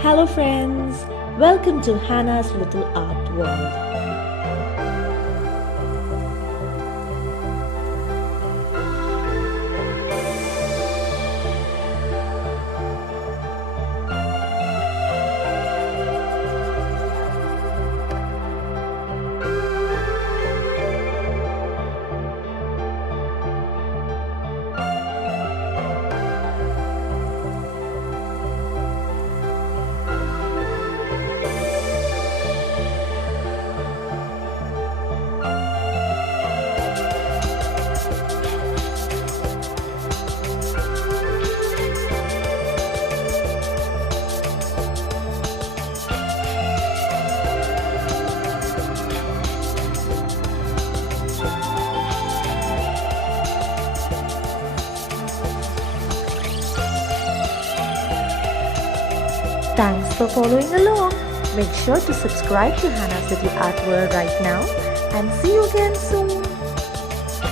Hello, friends. Welcome to Hannah's Little Art World. Thanks for following along. Make sure to subscribe to Hannah's Little Art World right now and see you again soon.